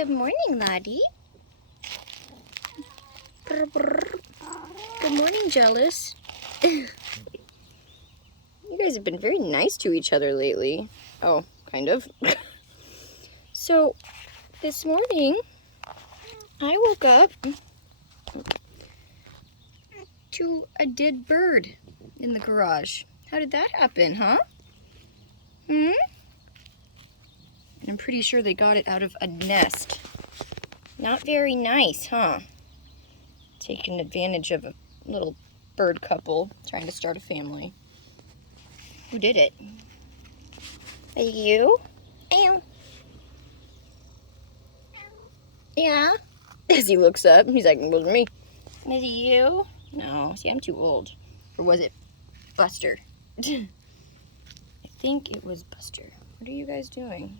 Good morning, Lottie. Brr, brr. Good morning, Jealous. You guys have been very nice to each other lately. Oh, kind of. So, this morning, I woke up to a dead bird in the garage. How did that happen, huh? And I'm pretty sure they got it out of a nest. Not very nice, huh? Taking advantage of a little bird couple trying to start a family. Who did it? Are it you? Ow. Yeah. As he looks up, he's like, it wasn't me. Is it you? No, see, I'm too old. Or was it Buster? I think it was Buster. What are you guys doing?